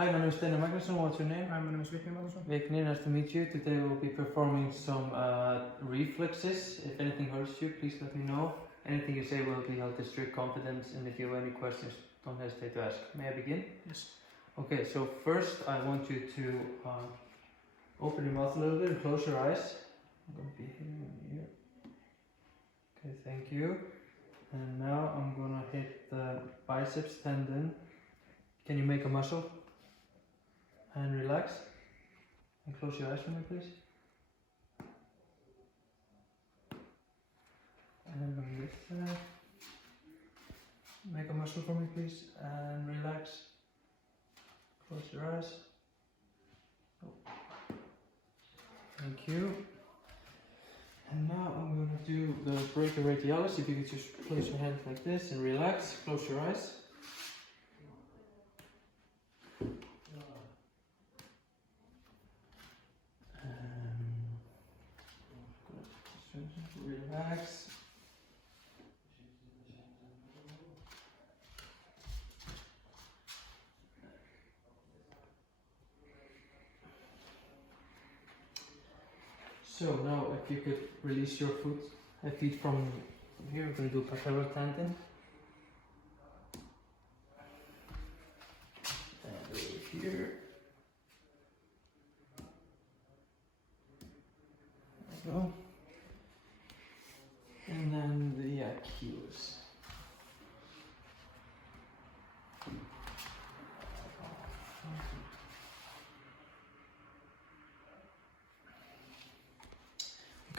Hi, my name is Stenna Magnusson. What's your name? Hi, my name is Vicky Magnusson. Vicky, nice to meet you. Today we'll be performing some reflexes. If anything hurts you, please let me know. Anything you say will be held in strict confidence, and if you have any questions, don't hesitate to ask. May I begin? Yes. Okay, so first I want you to open your mouth a little bit and close your eyes. I'm going to be hitting you. Okay, thank you. And now I'm going to hit the biceps tendon. Can you make a muscle? And relax. And close your eyes for me, please. And on this side. Make a muscle for me, please. And relax. Close your eyes. Oh. Thank you. And now I'm going to do the brachioradialis. If you could just place your hands like this and relax. Close your eyes. Relax. So now if you could release your feet from here, we're going to do patellar tendon. And over here. There we go. And then the Achilles.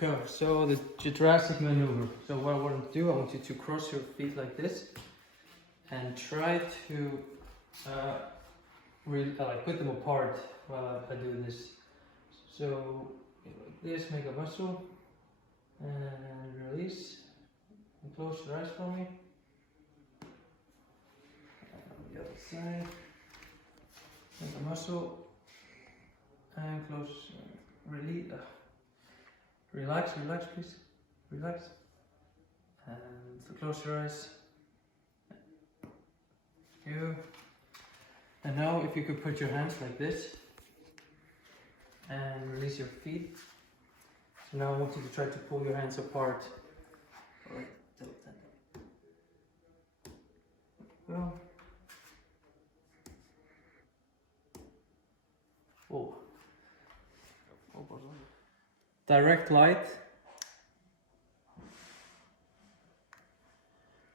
Okay, so the thoracic maneuver. So what I want to do, I want you to cross your feet like this and try to put them apart while I do this. So like this, make a muscle. And release. And close your eyes for me. And on the other side. Make a muscle. And close. Release. Relax, please. Relax. And close your eyes. Thank you. And now, if you could put your hands like this. And release your feet. So now I want you to try to pull your hands apart. Alright, go. Oh. Direct light.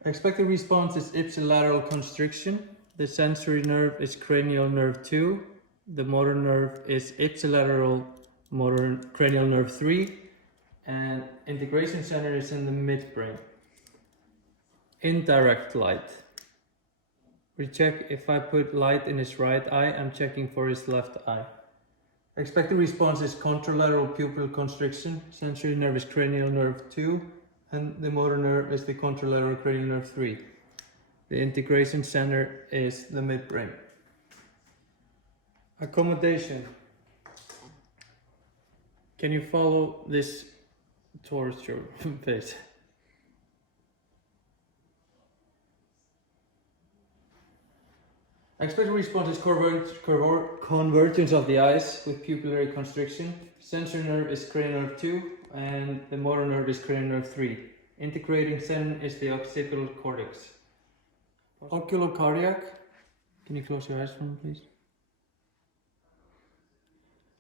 Expected response is ipsilateral constriction. The sensory nerve is cranial nerve 2. The motor nerve is ipsilateral motor cranial nerve 3. And integration center is in the midbrain. Indirect light. We check if I put light in his right eye, I'm checking for his left eye. Expected response is contralateral pupil constriction. Sensory nerve is cranial nerve 2, and the motor nerve is the contralateral cranial nerve 3. The integration center is the midbrain. Accommodation. Can you follow this towards your face? Expected response is convergence of the eyes with pupillary constriction. Sensory nerve is cranial nerve 2 and the motor nerve is cranial nerve 3. Integrating center is the occipital cortex. Oculocardiac. Can you close your eyes for me, please?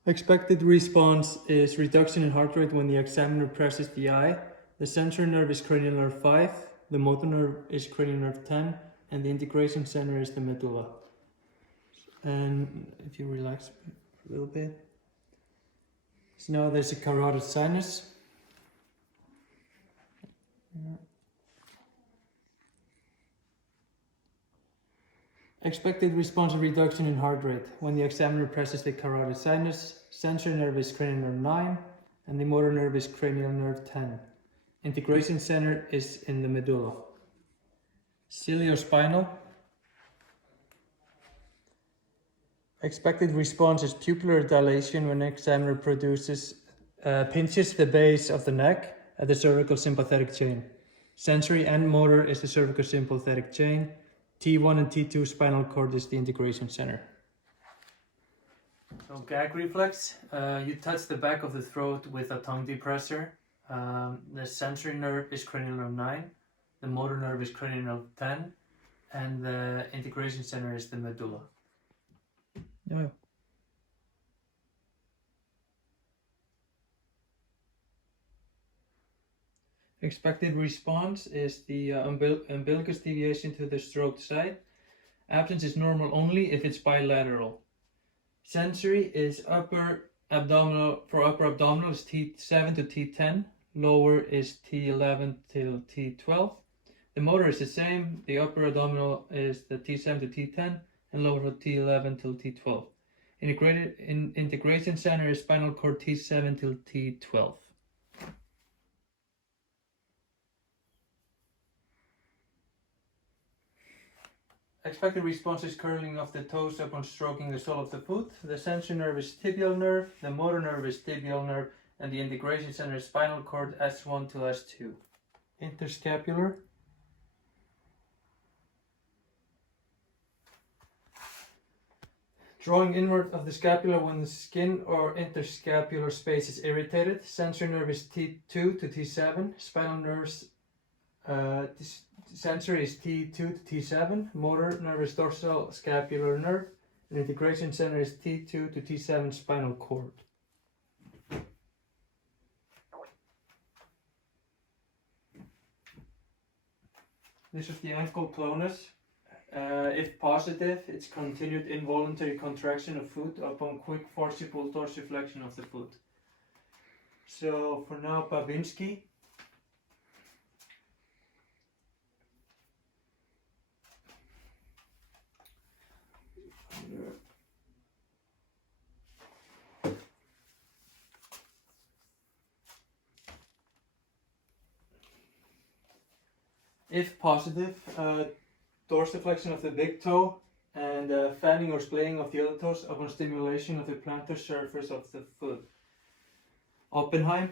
Expected response is reduction in heart rate when the examiner presses the eye. The sensory nerve is cranial nerve 5, the motor nerve is cranial nerve 10, and the integration center is the medulla. And if you relax a little bit. So now there's a carotid sinus. Expected response is reduction in heart rate when the examiner presses the carotid sinus. Sensory nerve is cranial nerve 9 and the motor nerve is cranial nerve 10. Integration center is in the medulla. Ciliospinal. Expected response is pupillar dilation when the examiner pinches the base of the neck at the cervical sympathetic chain. Sensory and motor is the cervical sympathetic chain. T1 and T2 spinal cord is the integration center. So gag reflex, you touch the back of the throat with a tongue depressor. The sensory nerve is cranial nerve 9, the motor nerve is cranial nerve 10, and the integration center is the medulla. Yeah. Expected response is the umbilicus deviation to the stroked side. Absence is normal only if it's bilateral. Sensory is upper abdominal, for upper abdominal is T7 to T10, lower is T11 till T12. The motor is the same, the upper abdominal is the T7 to T10 and lower to T11 till T12. Integration center is spinal cord T7 till T12. Expected response is curling of the toes upon stroking the sole of the foot. The sensory nerve is tibial nerve, the motor nerve is tibial nerve, and the integration center is spinal cord S1 to S2. Interscapular. Drawing inward of the scapula when the skin or interscapular space is irritated. Sensory nerve is T2 to T7. Spinal nerves sensory is T2 to T7, motor nerve is dorsal scapular nerve, and integration center is T2 to T7 spinal cord. This is the ankle clonus. If positive, it's continued involuntary contraction of foot upon quick forcible dorsiflexion of the foot. So for now, Babinski. If positive, dorsiflexion of the big toe and fanning or splaying of the other toes upon stimulation of the plantar surface of the foot. Oppenheim.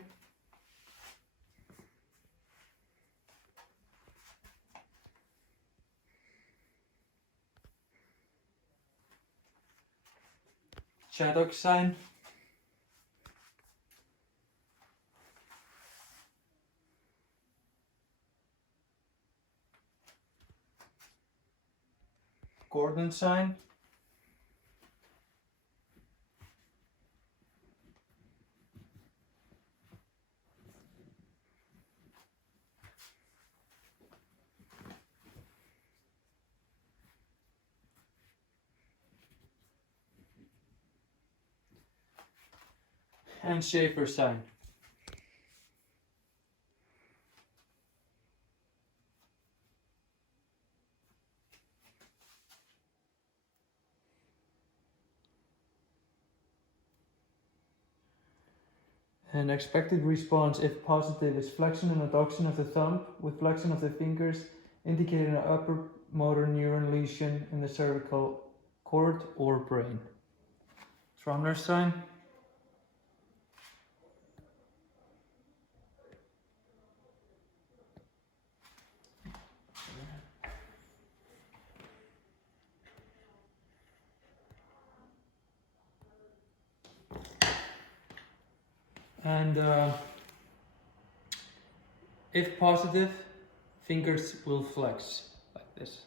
Chaddock sign. Gordon sign. And Schaefer sign. An expected response, if positive, is flexion and adduction of the thumb with flexion of the fingers indicating an upper motor neuron lesion in the cervical cord or brain. Tromler sign. And if positive, fingers will flex like this.